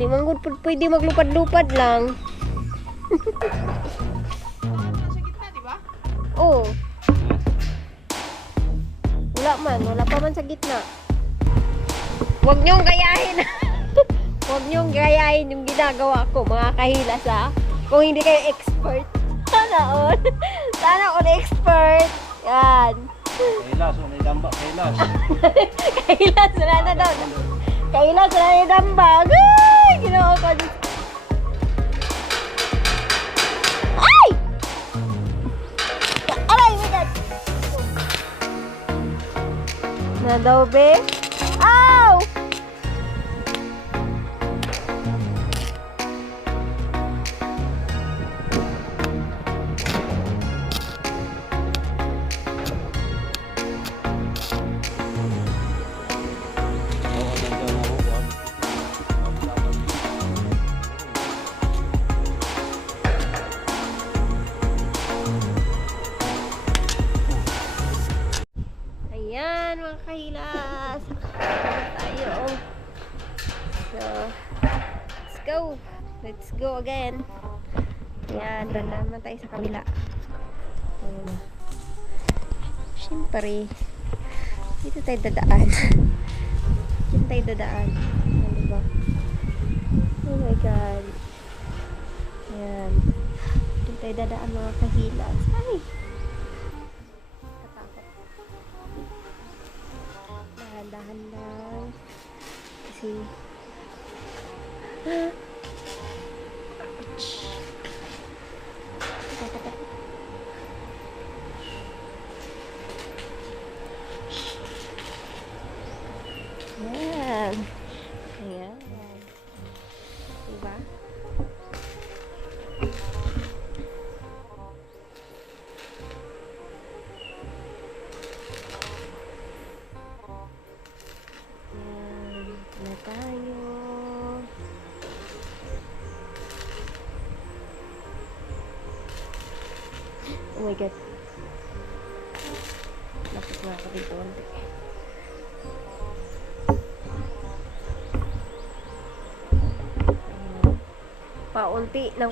Di man gud pwede maglupad-lupad lang. Sa gitna, di ba? Oo. Wala pa man sa gitna. Huwag niyong gayahin. Huwag niyong gayahin yung ginagawa ko, mga kahilas ha. Kung hindi kayo expert. Sana all expert. Yan. Kailas, may damba, kailas. Kahilas, wala na daw. Kahilas, wala na dambag. Ay, ginawa ko. Ay! Aray, my God. Na daw, be? Ow! Ayan, mga kahilas. Tayo. So, let's go again. Ayan, doon naman tayo sa kabila. Siyempre, dito tayo dadaan. Dito tayo dadaan. Ayan, diba? Oh my God. Ayan. Dito tayo dadaan, mga kahilas. Ay! Dahan lang kasi yan. Ayan. Diba? Tayo. Oh my God. Lapit na ako dito.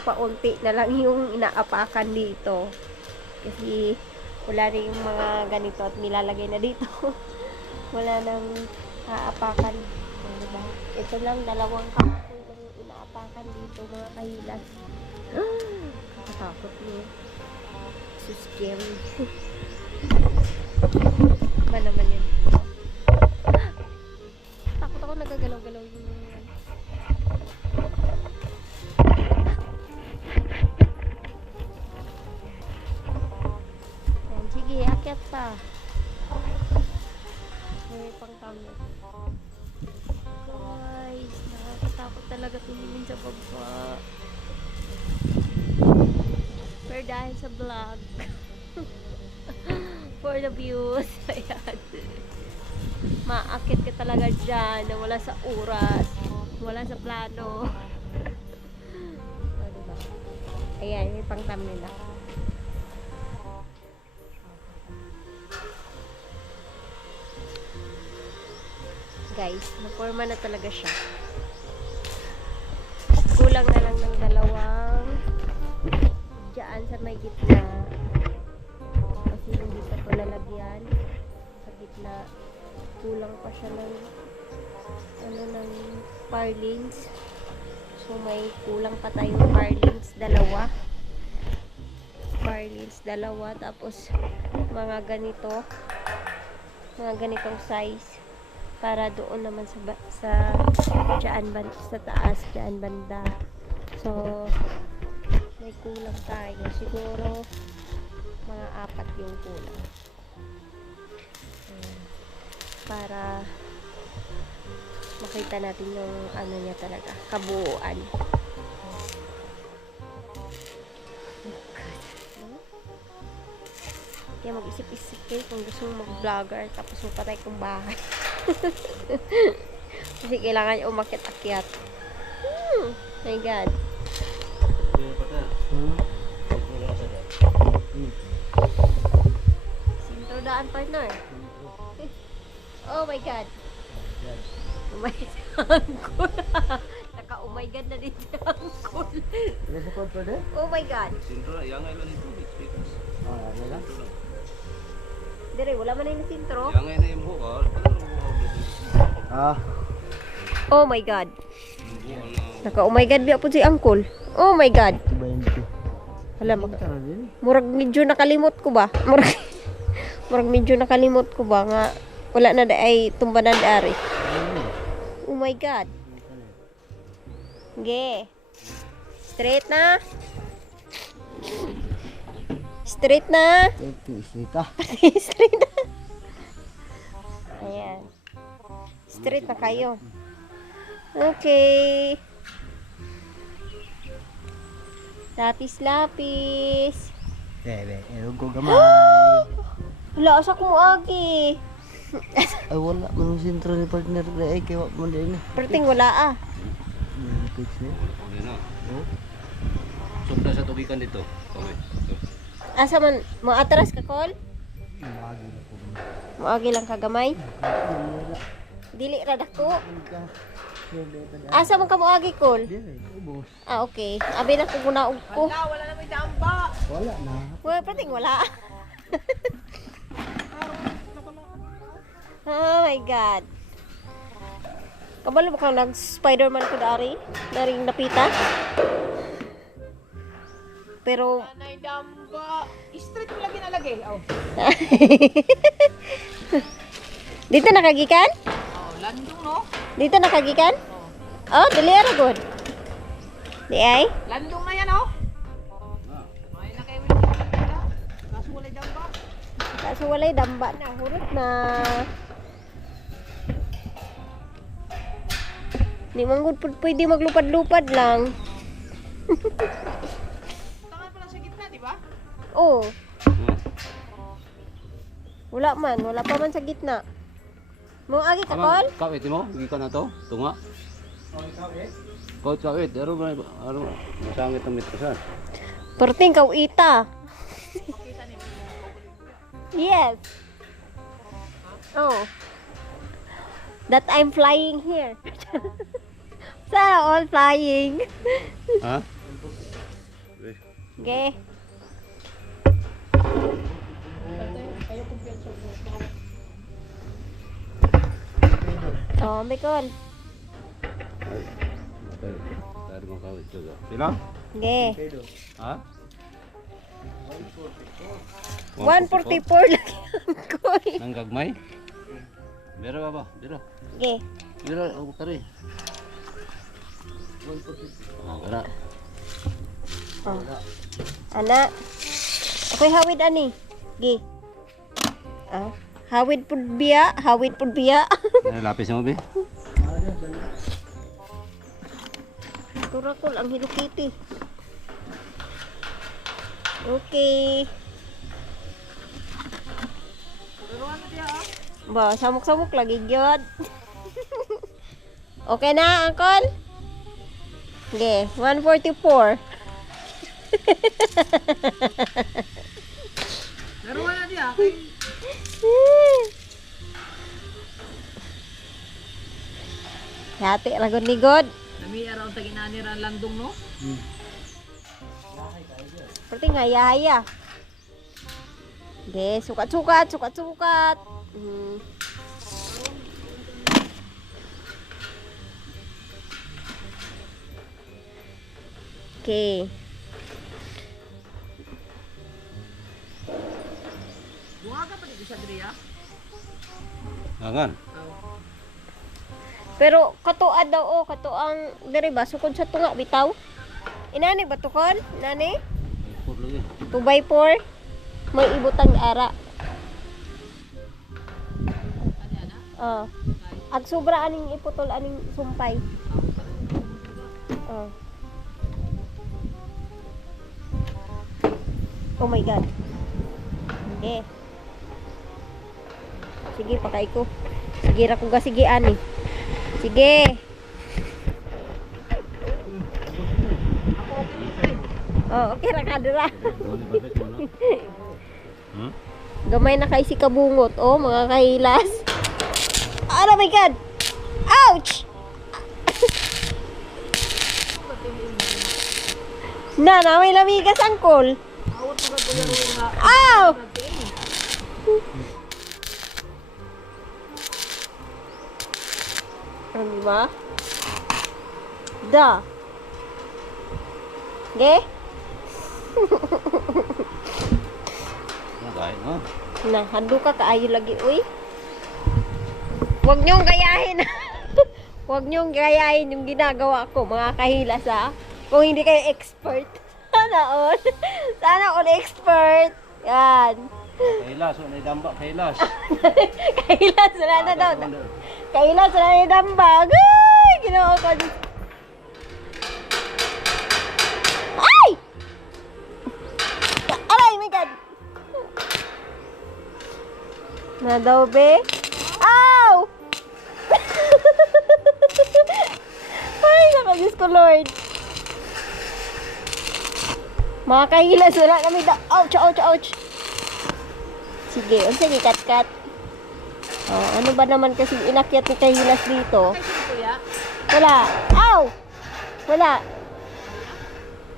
Paunti na lang yung inaapakan dito. Kasi wala na yung mga ganito at nilalagay na dito. Wala nang aapakan. Diba? Ito lang, dalawang kapoy lang yung inaapakan dito, mga kahilas. Nakatakot niyo. So scary. Ba naman yun? Takot ako, nagagalaw-galaw yung yan. Sige, akyat pa. May pang camera. Guys, nakakatakot talaga tumingin sa baba. Pero dahil sa vlog, for the views, ayan. Maakit ka talaga dyan na wala sa oras, wala sa plano. Diba? Ayan, may pang thumbnail ako. Guys, naporma na talaga siya. Kulang na lang ng dalawang dyan sa may gitna. Kasi hindi pa ito lalagyan. Sa gitna, kulang pa siya ng ng purlins. So may kulang pa tayong purlins, dalawa. Tapos mga ganitong size. Para doon naman sa taas, dyan banda. So, may kulang tayo. Siguro, mga 4 yung kulang. Para makita natin yung ano niya talaga, kabuuan. Kaya mag-isip-isip kayo kung gusto mong mag-vlogger tapos magpatay kong bahay. Kasi kailangan niya umakyat-akyat. My God. Sintrodaan, partner. Oh my God. Umayos ang kula. my God, na dito ang cool. Ano sa kod pwede? Oh my God. Sintro na, yang ngayon ito. Speakers. Ah, ano lang? Dire, wala man na yung sintro. Yang ngayon na yung bukal. Ah, Oh my God. Naka, oh my God, biya po si Uncle. Oh my God. 20. Hala, mag Tara din. murag medyo nakalimot ko ba? Murag medyo nakalimot ko ba nga wala na ay tumbanan dari. Oh my God. Ge. Straight na. Straight na. Ito, isita. Straight na. Ayan. Straight na kayo. Okay. Lapis-lapis. Ewan ko gamay. Wala, asa ko mo agi. Ay, wala. Manong sintro ni partner na ay kaya mo din eh. Perting wala ah. Pitch niya. Okay na. Sobra sa tubigan dito. Okay. Asa man, mo atras ka, Kol? Magi na po. Moagi lang kagamay. Dili ra dako. Asa man ka moagi, Kol? Dire, ubos. Ah, okay. Abi na ko gunaog ko. Wala na may damba. Wala na. Well, perting wala. Oh my God. Kabalo mo kang nag-Spider-Man ko dari? Daring napita? Pero, Nanay damba. Street mo lagi nalagay. Oh. dito nakagikan? Oh, landong no? Dito nakagikan? Oh, dali ara good. Di ay? Landong na yan oh. Ay na kayo wala. Kaso wala damba. Kaso walay damba na. Hurot na. Di manggod pwede maglupad-lupad lang. Tangan pala sa gitna, di ba? Oh. Wala man. Wala pa man sa gitna. Mong agi ka, Kol? Kawit mo? Hindi ka na to? Tunga? Kawit kawit. Aro masangit ang mitrasan. Perting kau ita. Yes. Oh. That I'm flying here. Sana all flying. Ha? Okay. Oh, Bicol. Tari mo kawit juga. Sino? Okay. Ha? 144 lagi ang Kol. Nang gagmay? Biro ba? Biro. Okay. Biro, ako tari. Wala. Oh. Ana. Ako'y hawid ani. Gi. Oh. Hawid pud biya, hawid pud biya. Ano lapis mo, Bi? Turakol ang Hello Kitty. Okay. Turuan na diya oh. Ba, samok-samok lagi gyud. Okay na, Uncle? Okay, 144. Turuan na diya. Kay Hati ragon ni God. nami araw tag inani ra landong no. Perti ngaya-haya. Okay, sukat-sukat, sukat-sukat. Okay. Buhaga pa dito sa diya. Angan. Pero katuad daw oh, katuang diri ba sukod sa tunga bitaw. Inani ba to kon? Nani? Pur lagi. 2x4 may ibutang ara. Oh. Ag sobra aning iputol aning sumpay. Oh. Oh my God. Okay. Sige, pakay ko. Sige ra ko ga sige ani. Sige. Oh, okay ra ka dira. Gamay na kay si kabungot. Oh, mga kahilas. Oh my God! Ouch! Na, may lamigas angkol. Awat mo ka kuya rin nga. Aw! Ano ba? Da. Ge? Nakain, no? Na, hando ka kaayo lagi, uy. Huwag niyong gayahin. Huwag niyong gayahin yung ginagawa ko, mga kahilas, ha? Kung hindi kayo expert. Sana all. Sana all expert. Yan. Kailas, wala na damba, kailas. Kahilas, wala na daw. Kahilas, wala na dambag. Ay, ginawa ko. Ay! Aray, my God. Na daw, be? Ow! Ay, nakadiyos ko, Lord. Mga kahilas, wala kami da. Ouch, ouch, ouch. Sige, sige, kat-kat. Oh, ano ba naman kasi inakyat ni kahilas dito? Ay, sino kuya? Wala. Ow! Wala.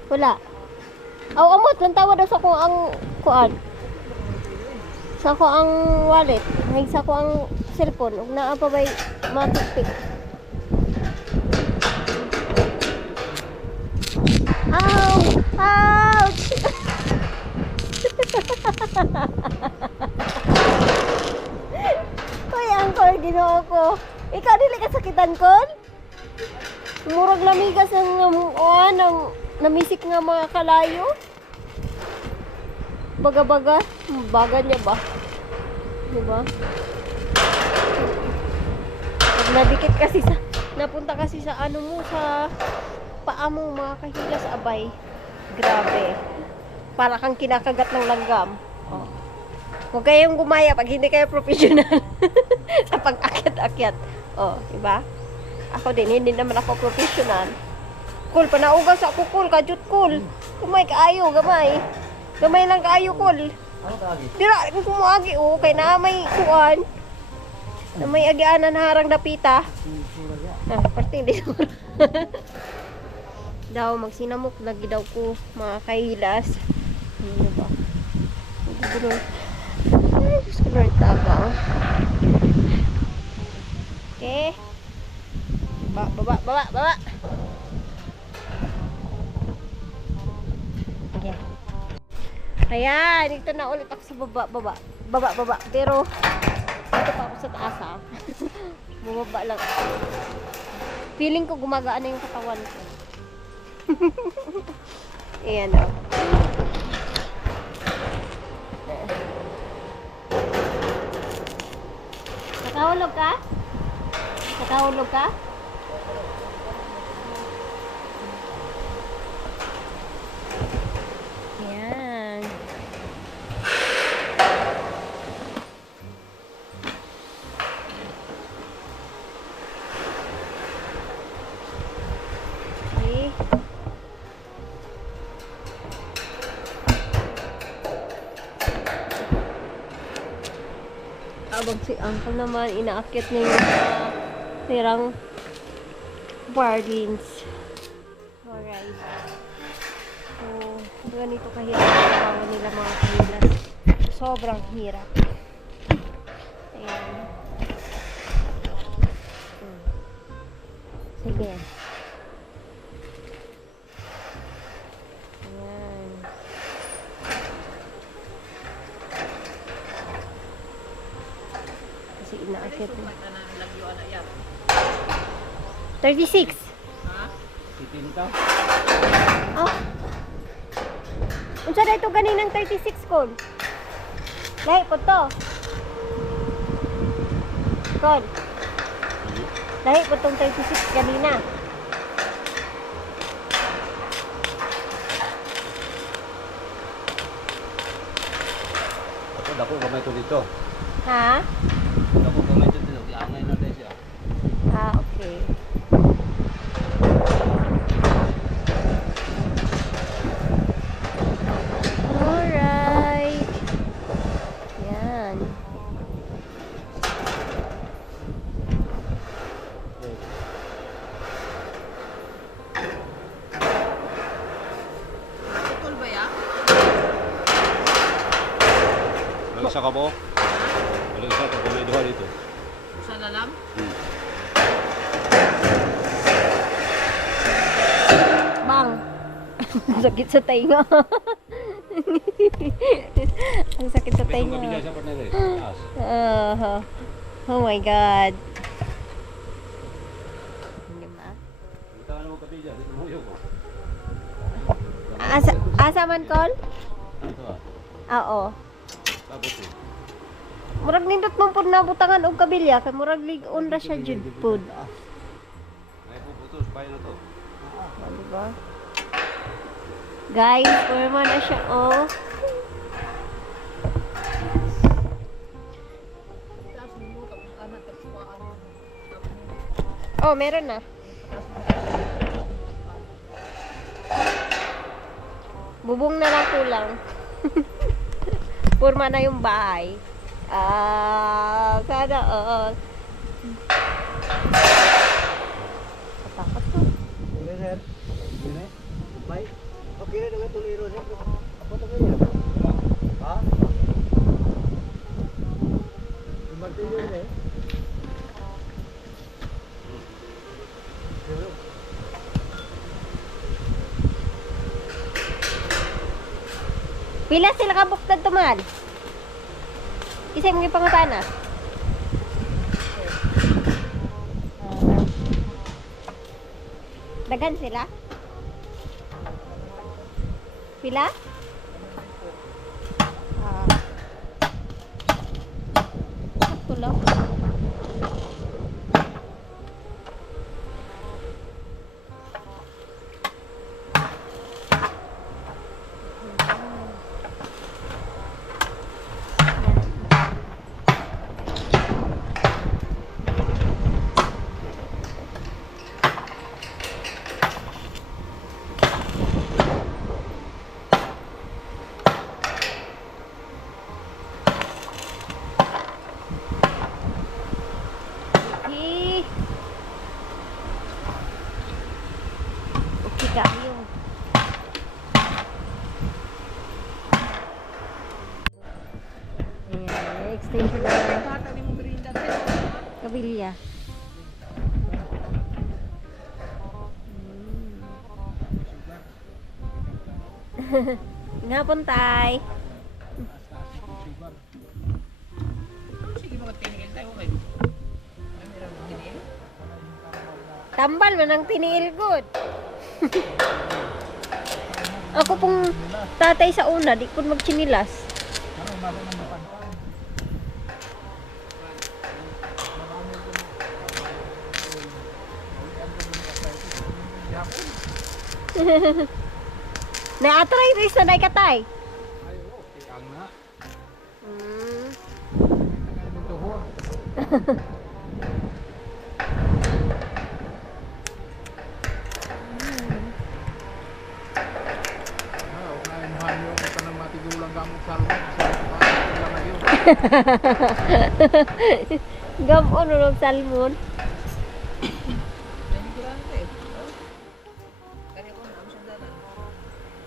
Wala. Aw, amot, lantawa daw sa ko ang kuan. Sa ko ang wallet. Hay sa ko ang cellphone. Ug naa pa bay matikpik. Ow! Ouch! Hoy, angkol, ginoo ko. Ikaw dili ka sakitan kon? Murag lamigas ng namisik nga mga kalayo. Baga-baga. Baga niya ba? Diba? Pag nadikit kasi sa, napunta kasi sa ano mo, sa paa mo mga kahilas, abay. Grabe. Para kang kinakagat ng langgam. Oh. Huwag kayong gumaya pag hindi kayo professional sa pag-akyat-akyat. Oh, diba? Ako din, hindi naman ako professional. Cool, panaugaw sa ako, cool, kajut cool. Gamay kaayo, gamay. Gamay lang kaayo, cool. Ano kagi? Dira, kung kumuagi, oh, kay na may kuan. Na may agianan harang dapita. Ah, parte hindi daw, magsinamok lagi daw ko, mga kahilas. Ano ba? Ay, Diyos ko Lord, tabang. Okay. Baba. Okay. Ayan, dito na ulit ako sa baba. Pero, dito pa ako sa taas, ha. Bumaba lang. Feeling ko gumagaan na yung katawan ko. Ayan, o. Nakahulog ka? Nakahulog ka? Ayan. Okay. Abang si Uncle naman, inaakyat niya yung tirang bargains. Alright. So, ganito kahirap ang trabaho nila mga kahilas. Sobrang hirap. Ayan. Sige. Ayan. Kasi inaakyat niya. 36. Sipin ka? Oh. Unsa dito ganinang 36 kon? Lahi po to. Kon. Lahi po tong 36 ganina. Dako gamay to dito. Ha? Dako gamay to dito. Iangay na tayo siya. Ah, okay. Alright. Yan. isa ka po. Wala isa ka kung may duha dito. Usa na lang. Bang! Sakit sa tainga. Ang sakit sa May itong kabilya tainga. sa partner eh. Taas. Oh my God. Hindi ba? Ito ano mo kabilya, dito mo yun ko. Asa man call? Ito ah. Oo. Tapos eh. Murag nindot man pud nabutangan og kabilya kay murag lig-on ra siya jud pud. May puputos, payo na to. Di ba? Guys, forma na siya oh. Tapos mo tapos anak tapos kuhaan. Oh, meron na. Bubong na lang kulang. Forma na yung bahay. Sana all. Katakot to. Okay, sir. Gini. Bye. Okay na naman tuliro, sir. Apa to kaya? Ha? Martilyo eh. Pila sila ka buktad tumal? Isa yung pangutana. Daghan sila? Pila? Sakto lang. Eh. Okay kayo. Ayan, extension na Bata ni mo merinda tayo. kabilya. Nga puntay. Sige mga tingin tayo kay. Ay meron mo tingin. Tambal man ang tiniil good. Ako pong tatay sa una, di ko magchinilas. Na-arthritis na day katay. Ay, oo. Tiang na. Mm. Gamon unog salmon. Dahil ko lang ito eh. Kani ko na ang sundalan.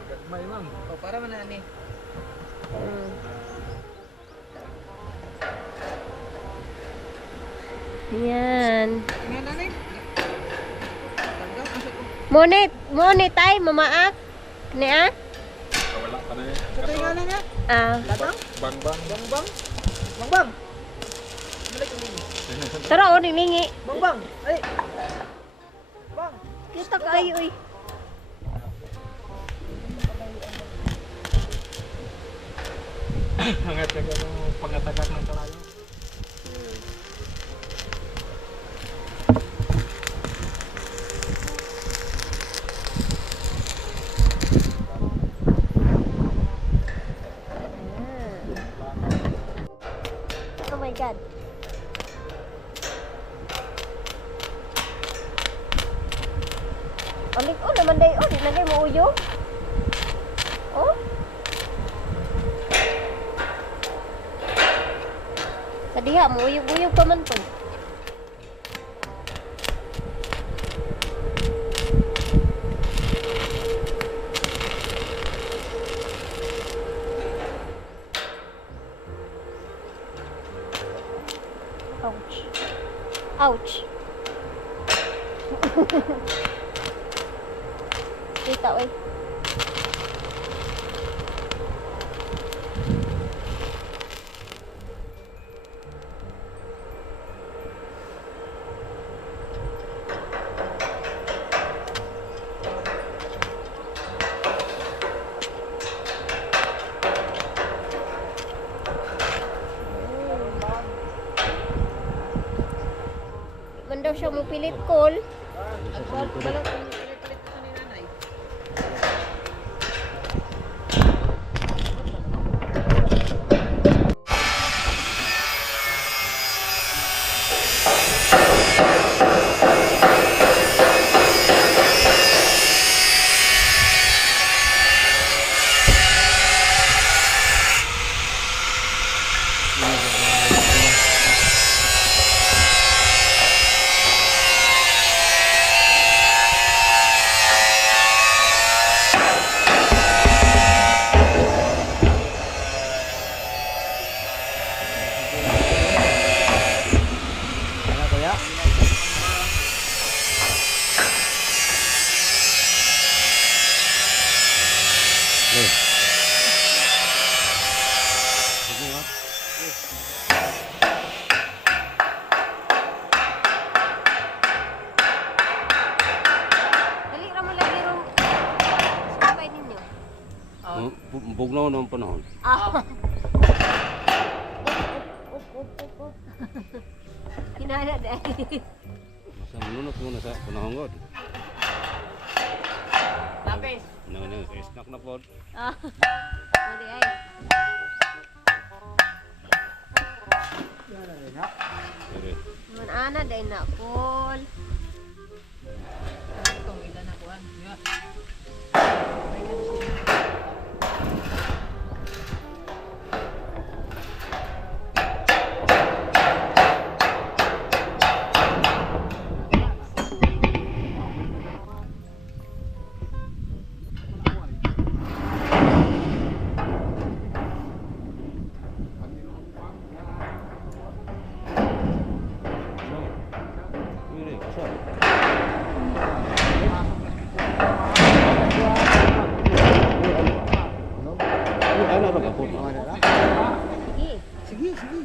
Gagmay man. O para man na ni. Mm. Yan. Tingnan na ni. Tanggal kasi ko. Monit ay mamaak. Ni ah? Wala ka na eh. Sa tingnan na niya. Ah. Latang. Bang bang. Bang bang. Bang bang. Balik ko ni. Tara o nilingi. Bang bang. Ay. Bang. Kita kayo eh. Hangat ka ng pangatagak ng kalayo. Oh my God. Alik oh naman day oh, di na kayo mauyo. Oh. Sa diha muuyog-uyog pa man to. Kita, oy. Man daw siya mo pilit call. Balot ang pilit-pilit ko ni nanay. Ano kuya? Eh. Sige nga. Dali ra mo lagi ron. Sabay ninyo. Bugnaw ng panahon. Ah. Kinala dahil. Sa nunot muna sa panahon god. Lapis. Snack na po. Ah. Mali ay. Pero Man ana dahil na call. Itong ilan na kuhan. Yeah. Ini kasar. Ini ano ra kapot. Sige. Sige, sige.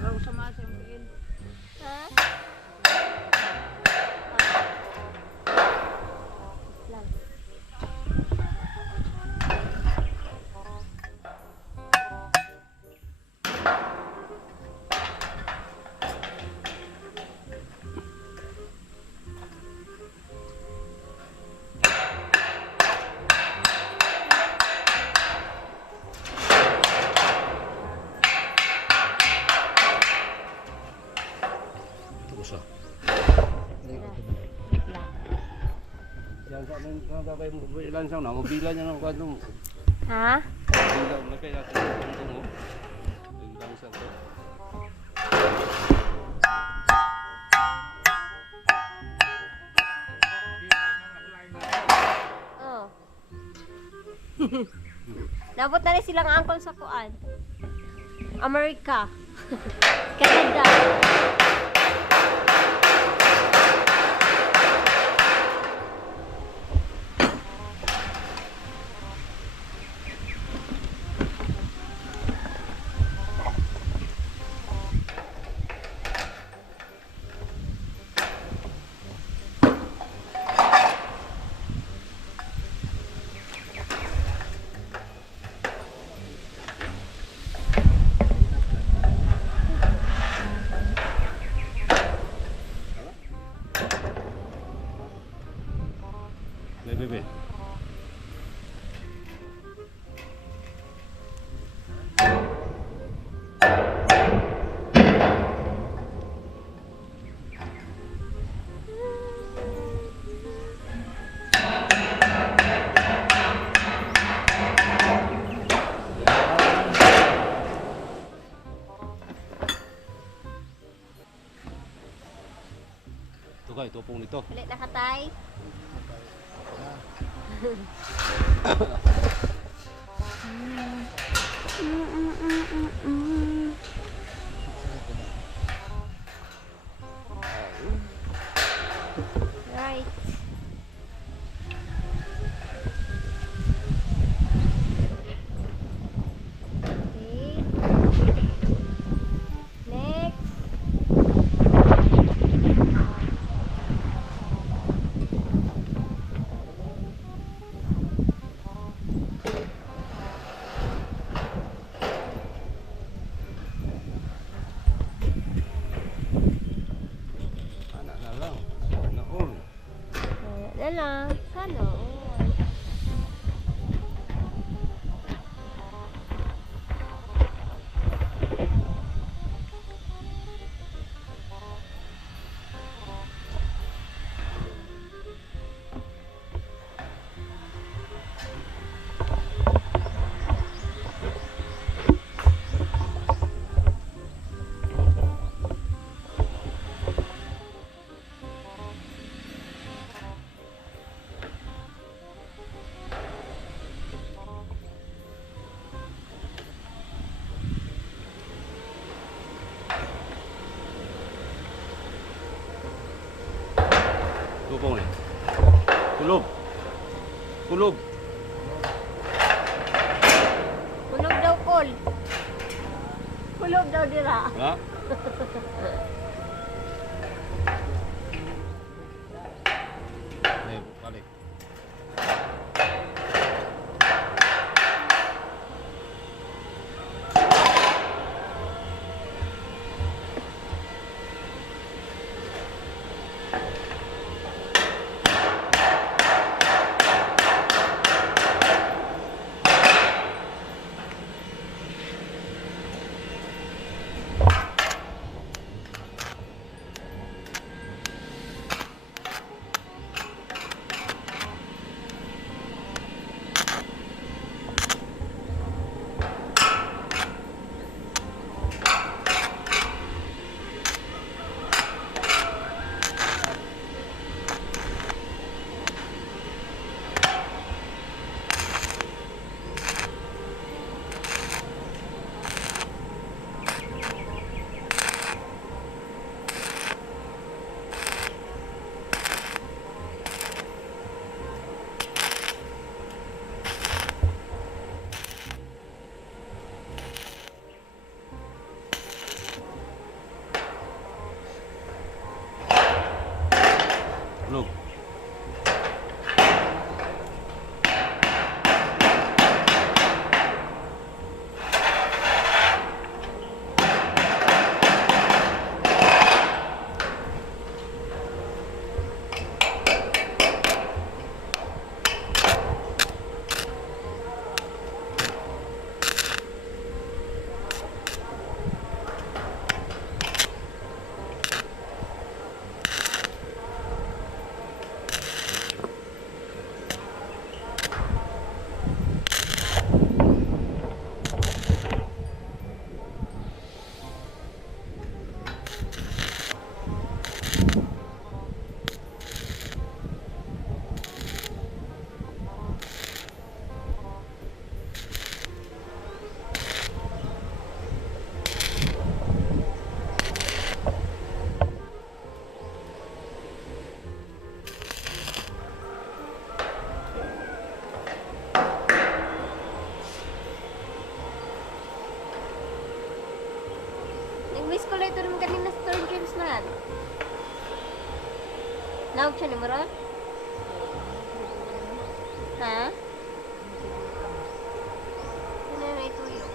Raw sama sa yung Ha? Lang. Terus ah. Lang. Yang sa nang kakabay mo ilan sa na mobilan niya ng kwadro. Ha? Mobilan na kaya natin mo. Ilan sa ko. Oh. Nabot na rin silang angkol sa kuan. Amerika. Canada. Bebe. Bagay, tupong dito. Ulit nakatay. Right. Okay. Next. Anak na lang. Sana all. Wala na lang. Sana. all. Tupong ni. Kulog. Kulog. Kulog daw, Kol. Kulog daw dira. Ha? Eh, balik. Kulog. Nag-miss ko lang ito naman kanina sa Turn James na. Nawag siya ni Maron? Ha? Ano na ito yun?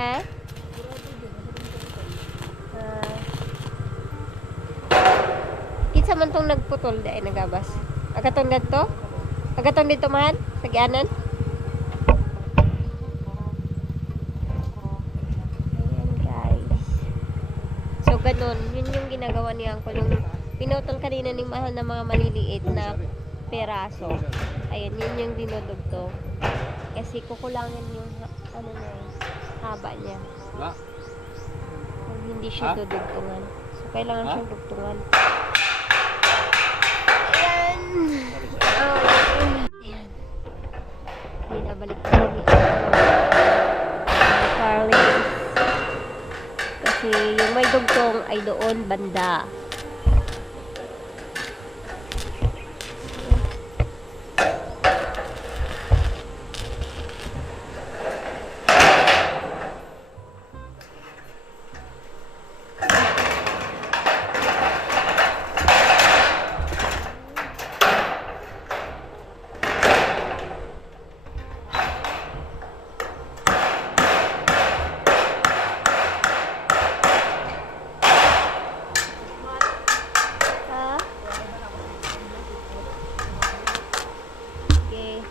Ha? Ah. Kinsa man tong nagputol dai nagabas. Agatong dito? Agatong dito man? Sagyanan? Ayan guys. So ganun, yun yung ginagawa ni Uncle. Yung pinutol kanina ng mahal na mga maliliit na peraso. Ayun, yun yung dinudugtong. Kasi kukulangin yung ano na yun, haba niya. Ha? Kung hindi siya Ha? dudugtungan. So kailangan Ha? siyang dugtungan. Ayan. Oh, ayan. Binabalik ko ni Carly. Kasi yung may dugtong ay doon banda. Ha? Okay.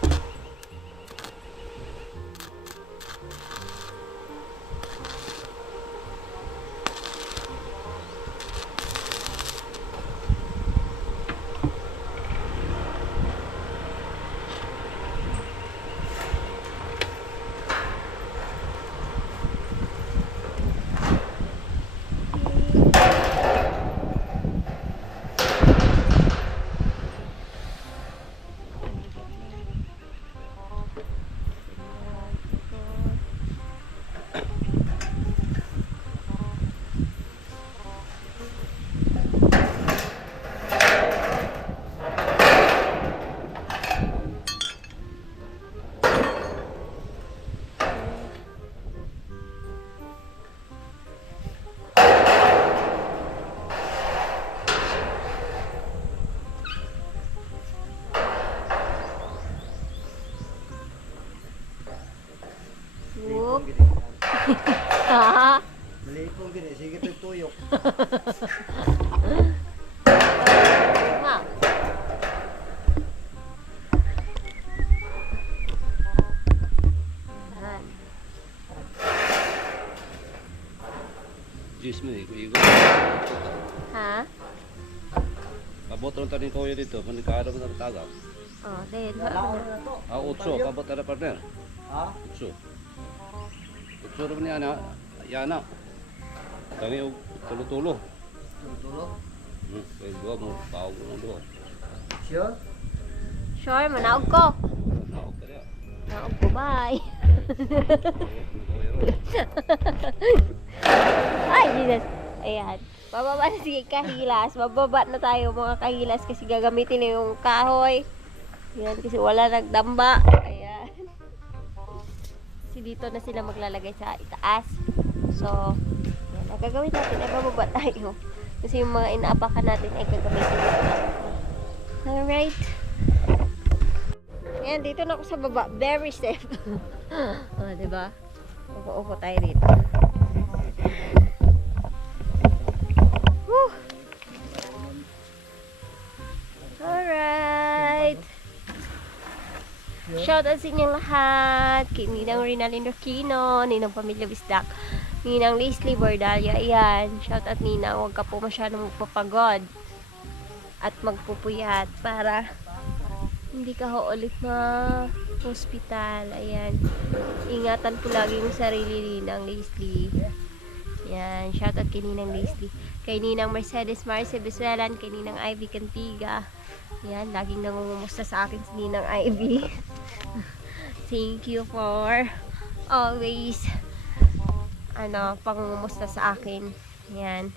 Whoop. Ha? Maliit pong gini, sige tuyok. Ha? Ayan. Diyos mo, igo. Ha? Kabot rin tanin ko yun dito, manikada mo sa taga. Oh, dahil Nalaon na to. Utso, kabot na partner. Ha? Utso. Utso rin niya na, yana. Tani og tulo-tulo. Tulo-tulo. Kaya dua mo, tawag mo ng dua. Sure? sure, manaog ko. Naog ka niya. Manaog ko, bye. Ay, Jesus. Ayan. Bababa na si kahilas. Bababa na tayo mga kahilas kasi gagamitin na yung kahoy. Ayan, kasi wala nagdamba. Ayan. Kasi dito na sila maglalagay sa itaas. So, ayan. Ang gagawin natin ay bababa tayo. Kasi yung mga inaapakan natin ay gagamitin natin. Alright. Ayan, dito na ako sa baba. Very safe. Oh, diba? Upo-upo tayo dito. Woo! Alright. Shout out sa inyong lahat. Kay Ninang Rinalyn Aquino, Ninang Pamilya Bisdak, Ninang Leslie Bordalia. Ayan. Shout out Ninang. Huwag ka po masyadong magpapagod at magpupuyat para hindi ka ho ulit na hospital. Ayan. Ingatan po lagi yung sarili Ninang Leslie. Ayan. Shoutout kay Ninang Leslie. Kay Ninang Mercedes Marce Besuelan. Kay Ninang Ivy Cantiga. Ayan. Laging nangungumusta sa akin si Ninang Ivy. Thank you for always pangungumusta sa akin. Ayan.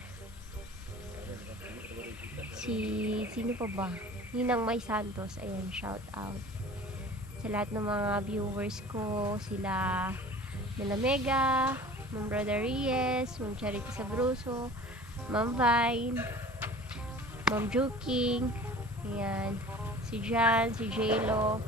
Sino pa ba? Ninang May Santos. Ayan, shout out sa lahat ng mga viewers ko, sila Mela Mega, Ma'am Brother Reyes, Ma'am Charity Sabruso, Ma'am Vine, Ma'am Juking, ayan, si Jan, si J-Lo,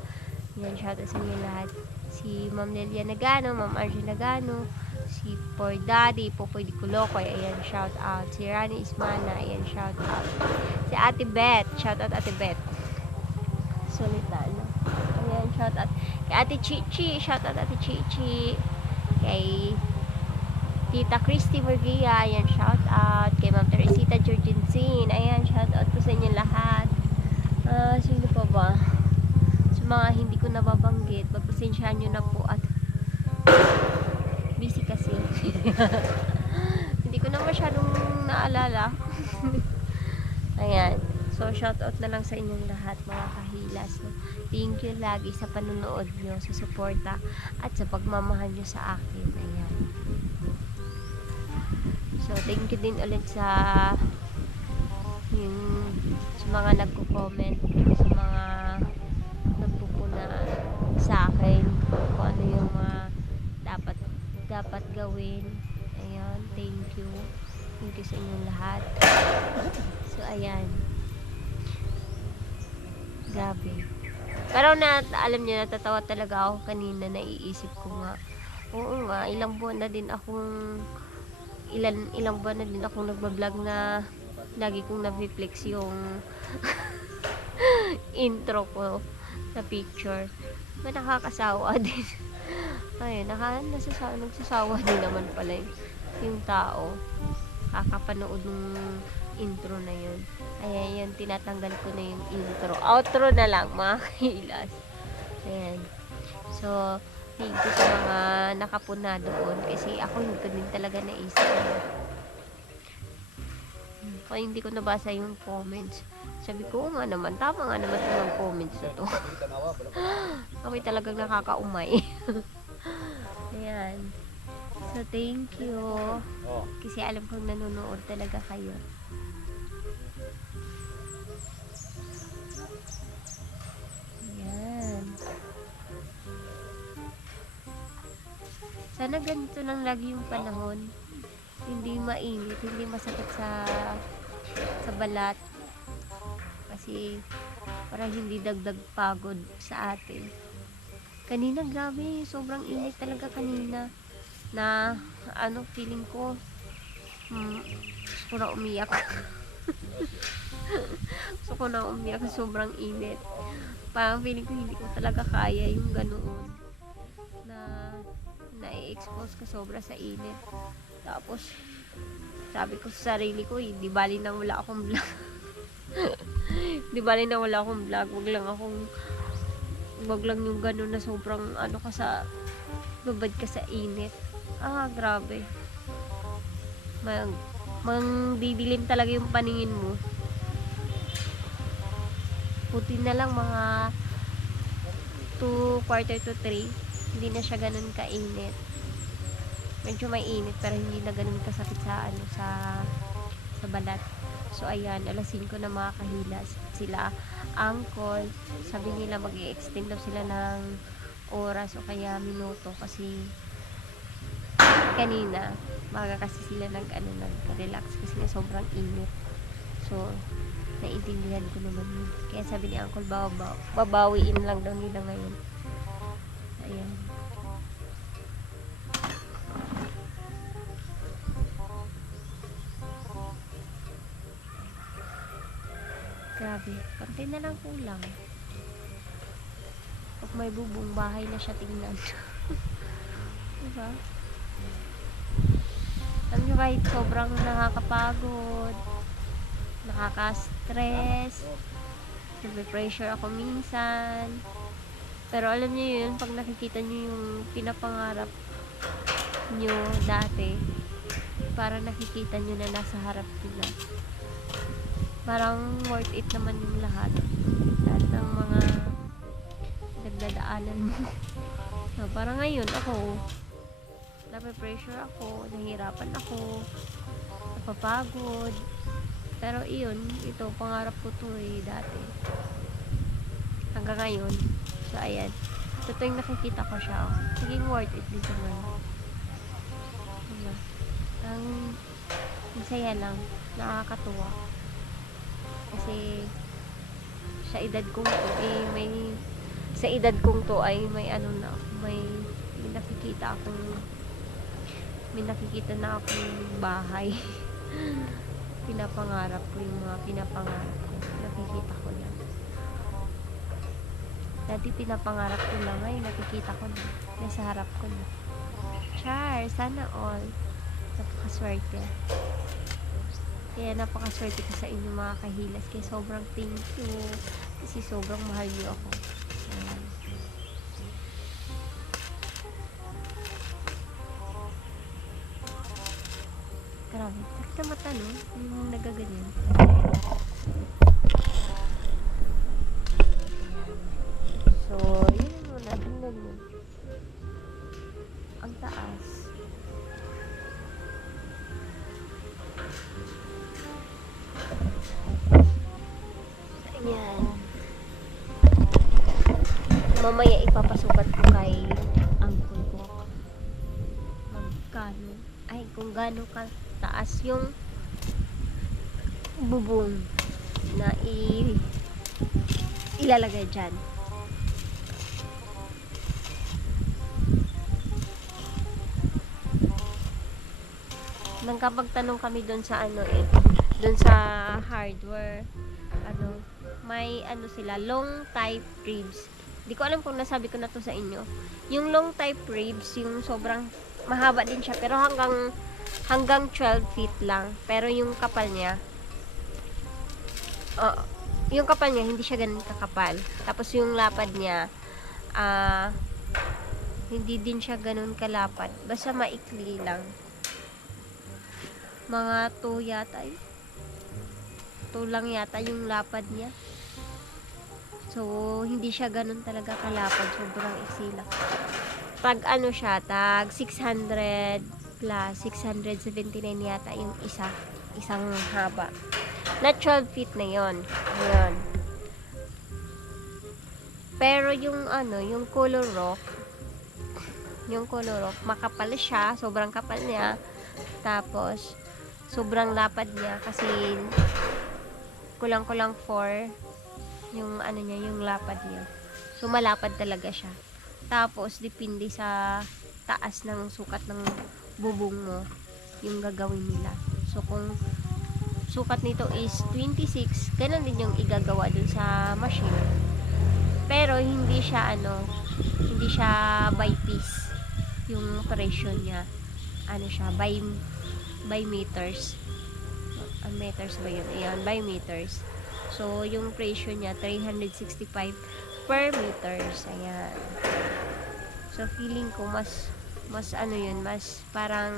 ayan, shout out sa inyo lahat. Si Ma'am Nelia Nagano, Ma'am Arjun Nagano, Si For Daddy, Popoy Di Kulokoy, ayan, shout out. Si Rani Ismana, ayan, shout out. Si Ate Beth, shout out Ate Beth. Solitano. Ayan, shout out. Kay Ate Chichi, shout out Ate Chichi. Kay Tita Christy Maria, ayan, shout out. Kay Ma'am Teresita Georgensin, ayan, shout out po sa inyo lahat. Sino pa ba? Sa mga hindi ko nababanggit, pagpasensyahan nyo na po at busy kasi. Hindi ko na masyadong naalala. Ayan. So, shoutout na lang sa inyong lahat, mga kahilas. No? Thank you lagi sa panunood nyo, sa suporta, at sa pagmamahal nyo sa akin. Ayan. So, thank you din ulit sa mga nagko-comment, sa mga nagpupuna sa akin kung ano yung mga dapat gawin. Ayan, thank you sa inyong lahat. So ayan, grabe, pero alam niyo, natatawa talaga ako kanina. Naiisip ko nga, oo nga, ilang buwan na din akong nagbablog na lagi kong na-flex yung intro ko na picture. May nakakasawa din. Ayun, nagsasawa din naman pala yung tao kakapanood ng intro na yun. Ayan, yan, tinatanggal ko na yung intro. Outro na lang, mga kahilas. Ayan. So, thank you sa mga nakapuna doon kasi ako hindi ko din talaga naisip. Kaya hindi ko nabasa yung comments. Sabi ko, nga naman, tama nga naman yung comments na to. Kami talagang nakakaumay. Ayan. So, thank you. Kasi alam kong nanonood talaga kayo. Ayan. Sana ganito lang lagi yung panahon. Hindi mainit, hindi masakit sa balat. Kasi para hindi dagdag pagod sa atin. Kanina grabe, sobrang init talaga kanina. Na feeling ko gusto ko na umiyak. Gusto ko na umiyak, sobrang init. Parang feeling ko hindi ko talaga kaya yung ganoon na na-expose ka sobra sa init. Tapos sabi ko sa sarili ko, di bali na wala akong vlog. Di bali na wala akong vlog, wag lang yung gano'n na sobrang ka sa babad ka sa init. Grabe. Didilim talaga yung paningin mo. Puti na lang mga 2:45 to 3. Hindi na siya ganun kainit. Medyo may init pero hindi na ganun kasakit sa balat. So ayan, alas 5 na, mga kahilas. Sila uncle, sabi nila mag-i-extend daw sila ng oras o kaya minuto kasi kanina maga kasi sila nag-relax kasi nga sobrang init. So naiintindihan ko naman yun. Kaya sabi ni uncle, babawiin lang daw nila ngayon. Ayan. Grabe, konti na lang kulang. Pag may bubong, bahay na siya tingnan. Diba? Alam nyo kahit sobrang nakakapagod, nakaka-stress, nagbe-pressure ako minsan. Pero alam nyo yun, pag nakikita nyo yung pinapangarap nyo dati, parang nakikita nyo na nasa harap nila. Parang worth it naman yung lahat ng mga nagdadaanan mo. So, parang ngayon ako nape-pressure ako, nahihirapan ako, napapagod, pero ito pangarap ko to dati hanggang ngayon. So ayan, ito yung nakikita ko siya, naging worth it din naman. Diba? Ang masaya lang, nakakatuwa. Kasi sa edad kong to may nakikita akong May nakikita na akong bahay. Pinapangarap ko yung mga pinapangarap ko. Nakikita ko na. Dati pinapangarap ko lang, ngayon nakikita ko na. Nasa harap ko na. Char! Sana all. Napakaswerte. Kaya napakaswerte ko sa inyo mga kahilas. Kaya sobrang thank you. Kasi sobrang mahal niyo ako. Ayan. Grabe. Sakit na mata, no? Yung nagaganyan. So, yun muna. Tingnan mo. Ang taas. Ayan. Mamaya ipapasukat ko kay uncle ko. Magkano. Ay, kung gaano ka taas yung bubong na ilalagay dyan. Nang kapagtanong kami doon sa doon sa hardware, may sila, long type ribs. Di ko alam kung nasabi ko na to sa inyo. Yung long type ribs, yung sobrang mahaba din siya, pero hanggang 12 feet lang. Pero yung kapal niya, hindi siya ganun kakapal. Tapos yung lapad niya, hindi din siya ganun kalapad. Basta maikli lang. Mga 2 yata 2 lang yata yung lapad niya. So, hindi siya ganun talaga kalapad. Sobrang iksi lang. Tag tag 600 plus 679 yata yung isang haba. Na 12 feet na yon. Ayan. Pero yung yung color rock, makapal siya. Sobrang kapal niya. Tapos, sobrang lapad niya kasi kulang-kulang 4 yung yung lapad niya. So malapad talaga siya. Tapos depende sa taas ng sukat ng bubong mo yung gagawin nila. So kung sukat nito is 26, ganun din yung igagawa dun sa machine. Pero hindi siya by piece yung presyo niya. Siya by meters. Meters ba yun? Ayan, by meters. So, yung presyo niya, 365 per meters. Ayan. So, feeling ko, mas parang,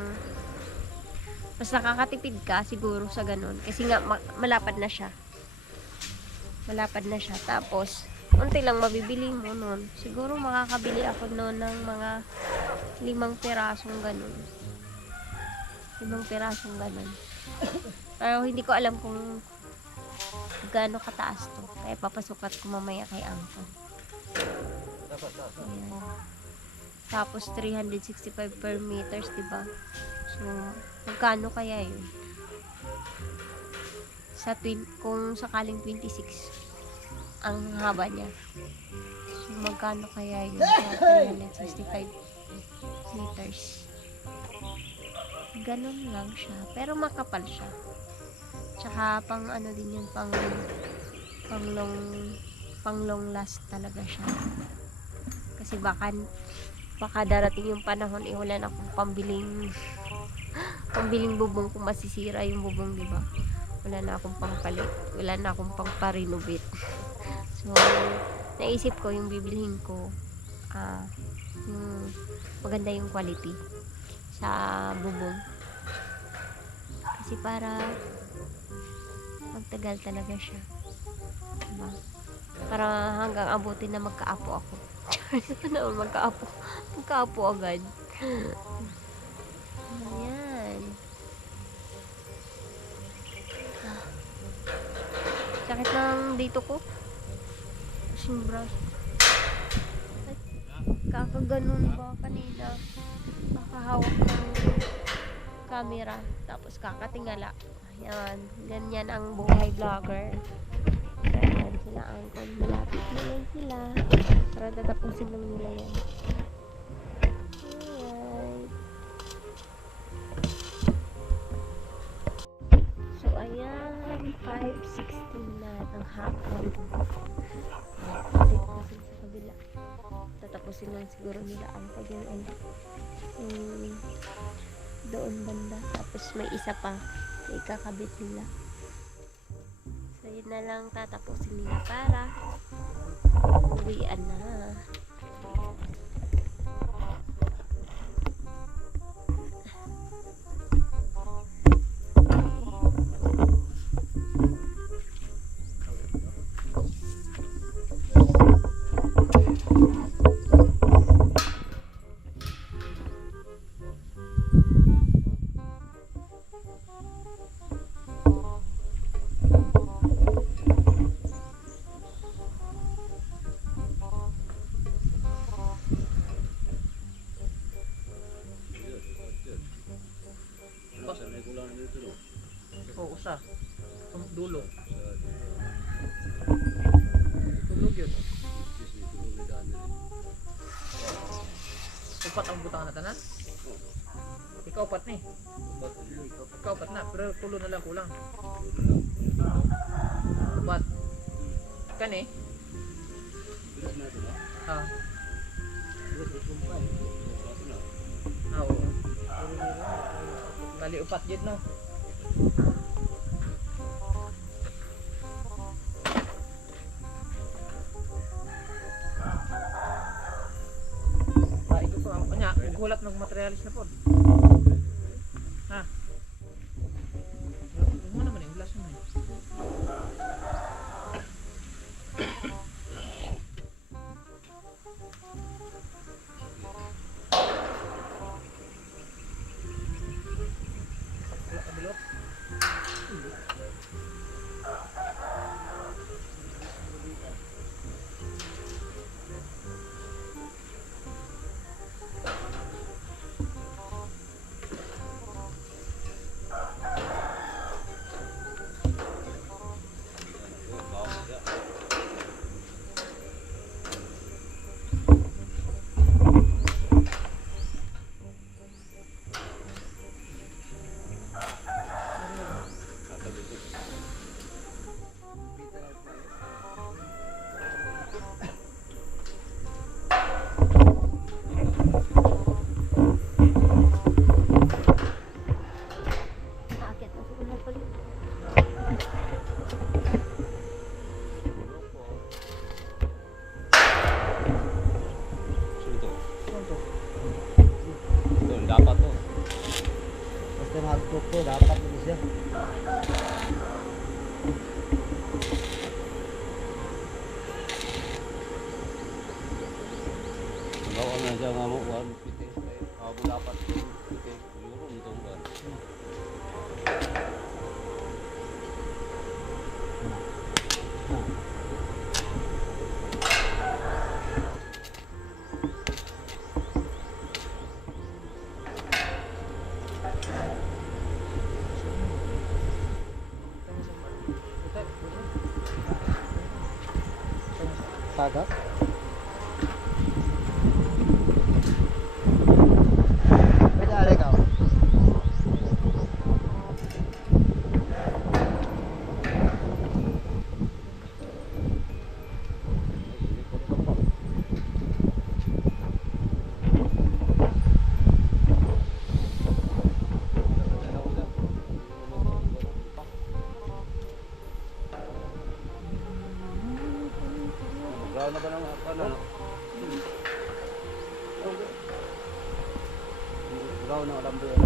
mas nakakatipid ka, siguro, sa ganun. Kasi nga, malapad na siya. Tapos, unti lang mabibili mo nun. Siguro, makakabili ako nun ng mga 5 pirasong ganun. 5 pirasong ganun. Pero hindi ko alam kung gaano kataas to. Kaya papasukat ko mamaya kay Uncle. Ayan. Tapos 365 per meters, diba? So, magkano kaya yun? Kung sakaling 26 ang haba niya. So, magkano kaya yun sa 365 meters? Ganun lang siya. Pero makapal siya. Tsaka pang din yun, pang long last talaga siya. Kasi baka darating yung panahon, wala na akong pambiling bubong kung masisira yung bubong, diba? Wala na akong pangpalit. Wala na akong pangpa-renovate. So, naisip ko yung bibilihin ko, yung maganda yung quality sa bubong. Kasi para magtagal talaga siya. Diba? Para hanggang abutin na magkaapo ako. Sana magkaapo agad. Ayan. Sakit ng dito ko. Kasing brush. Kakaganon ba kanina? Kakahawak ng camera. Tapos kakatingala. Ayan. Ganyan ang buhay vlogger. Ayan sila, Uncle. Malapit na lang sila. Para tatapusin lang nila yan. Ayan. Ayan, 5:16 na ang hapon. Ulit na sila sa kabila. Tatapusin lang siguro nila ang pag-iwan. Doon banda. Tapos may isa pa na ikakabit nila. So yun na lang tatapusin nila para uwian na. Sa may kulang dito no. Oo, usa. Dulo. Tulog yun. Upat ang butang na tanan? Ikaw upat ni. Ikaw upat na, pero tulo na lang kulang. Upat. Kani? Ah. Ah, oo. Kali upat yun, no? Ah, ito po. Kanya, gulat ng materialis na po. Ha? Huwag mo naman yung glass mo eh. Bilot. Aakit na siguro na pala. Sino to? Doon, dapat to. Basta mahagtok to, dapat mo siya. Bawa na siya nga mo, one pite. Ako dapat pite. Siguro nito ba? Tagat? Pwede ari ka. Graw na ba ng ano? Graw na alambre.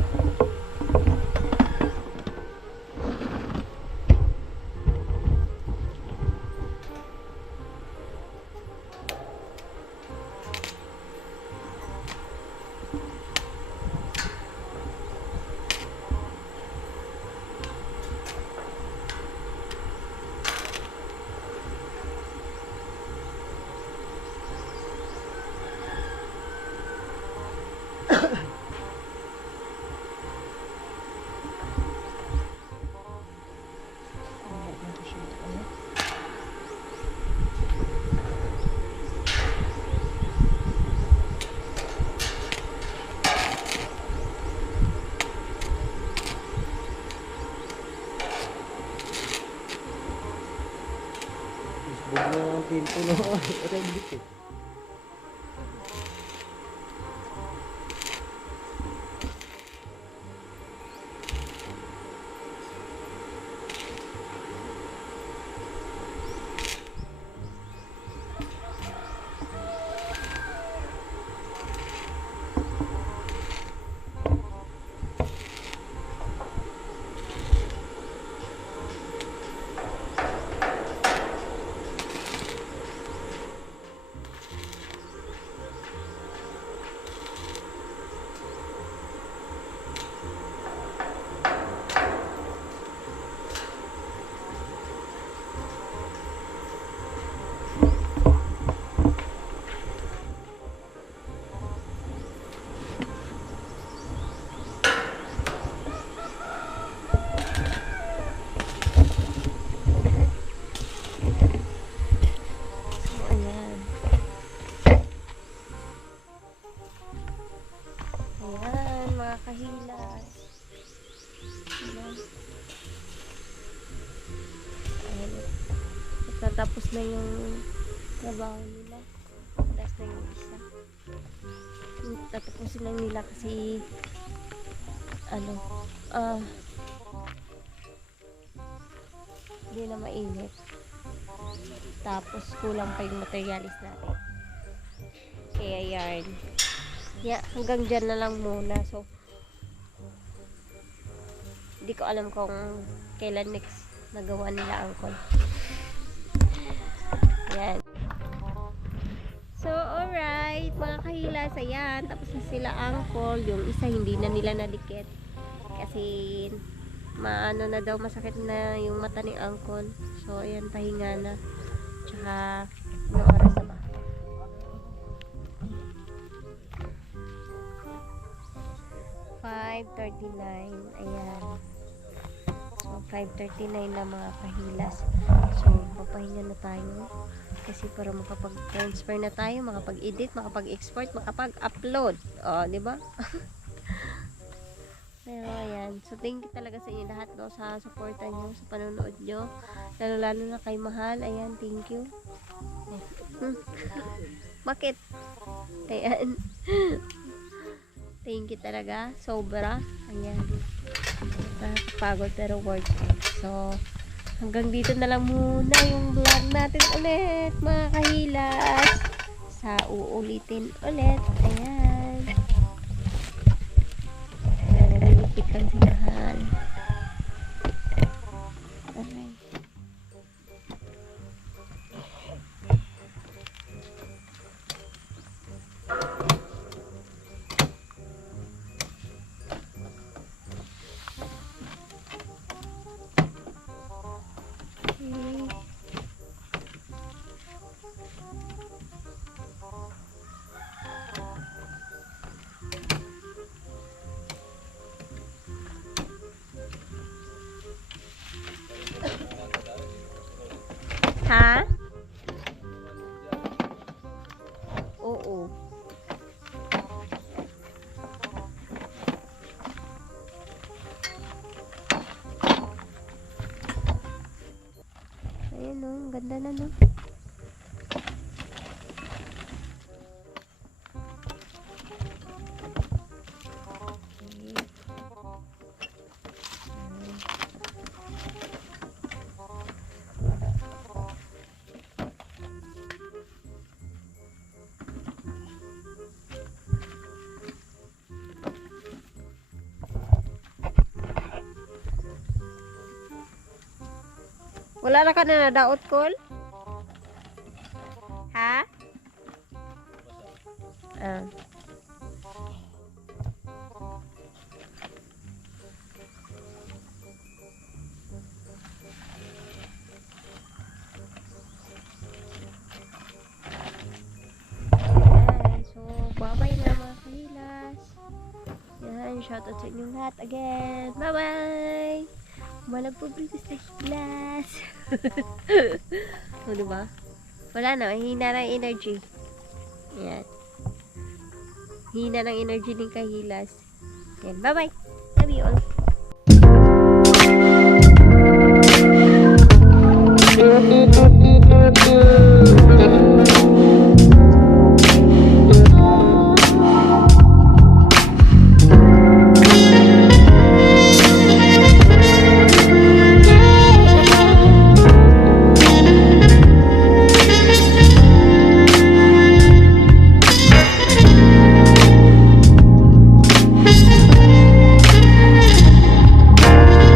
Bugo ng pinto no. Ito yung bilik eh. Ayan. Ayan, mga kahilas. Ayan. Ayan. Tatapos na yung trabaho nila. Tapos na yung isa. Tatapusin lang nila kasi ano, hindi na mainit. Tapos kulang pa yung materialis natin. Kaya yarn. Yeah, hanggang dyan na lang muna. So, hindi ko alam kung kailan next nagawa nila angkol. Yan. So, alright. Mga kahilas, ayan. Tapos na sila angkol. Yung isa hindi na nila nadikit. Kasi, maano na daw, masakit na yung mata ni angkol. So, ayan, pahinga na. Tsaka, yung oras na ba? Ayan. So, 5:39 na mga kahilas. So, papahinga na tayo. Kasi para makapag-transfer na tayo, makapag-edit, makapag-export, makapag-upload. O, di ba? Pero, ayan. So, thank you talaga sa inyo lahat, no, sa supporta nyo, sa panonood nyo. Lalo-lalo na kay Mahal. Ayan, thank you. Bakit? Ayan. Thank you talaga. Sobra. Ayan. Nakakapagod pero worth it. So, hanggang dito na lang muna yung vlog natin ulit, mga kahilas. Sa uulitin ulit. Ayan. Nalilipit lang si Mahal. Alright. Ha? Oo. Ayan o, ganda na no. Wala na ka na nadaot, Col? Ha? Ah. Ayan. So, bye-bye na mga kahilas. Yan, shoutout sa inyong lahat again. Bye-bye! Walang publicist na hilas. O, diba? Wala na, hina ng energy. Yan. Hina ng energy ng kahilas. Yan, bye-bye! Love you all.